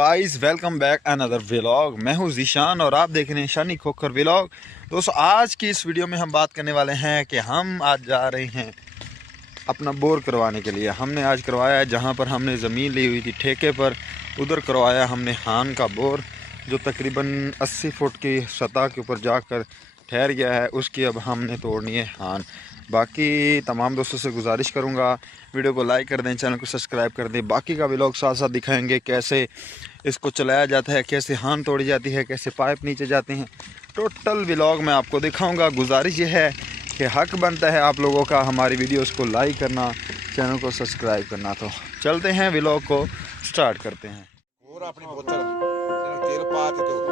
Guys welcome back another vlog. मैं हूं जीशान और आप देख रहे हैं शानी खोखर व्लॉग। दोस्तों आज की इस वीडियो में हम बात करने वाले हैं कि हम आज जा रहे हैं अपना बोर करवाने के लिए। हमने आज करवाया है जहां पर हमने ज़मीन ली हुई थी ठेके पर, उधर करवाया हमने हान का बोर जो तकरीबन 80 फुट की सतह के ऊपर जाकर ठहर गया है। उसकी अब हमने तोड़नी है हान। बाकी तमाम दोस्तों से गुजारिश करूंगा वीडियो को लाइक कर दें, चैनल को सब्सक्राइब कर दें। बाकी का व्लॉग साथ साथ दिखाएंगे कैसे इसको चलाया जाता है, कैसे हान तोड़ी जाती है, कैसे पाइप नीचे जाते हैं। टोटल व्लॉग मैं आपको दिखाऊंगा। गुजारिश ये है कि हक बनता है आप लोगों का हमारी वीडियोस को लाइक करना, चैनल को सब्सक्राइब करना। तो चलते हैं व्लॉग को स्टार्ट करते हैं। और अपनी बोतल तेल पा के तो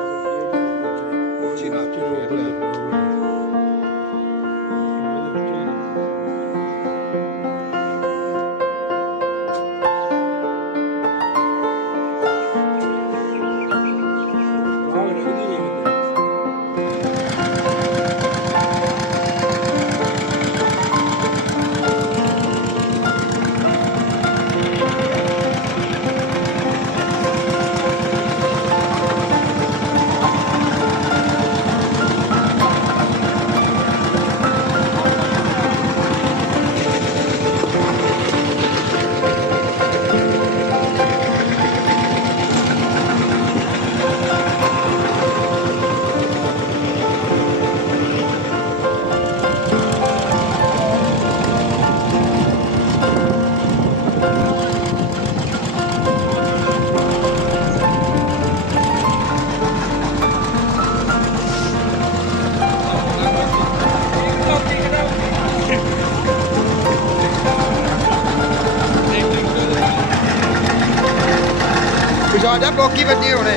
जा ब्लॉकी बजे होने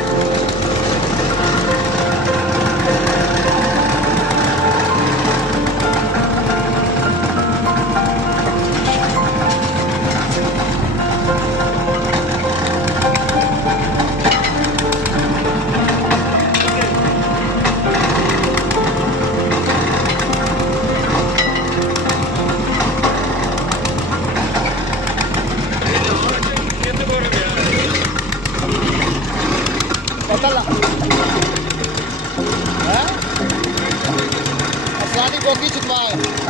Asani koki chukwa hai.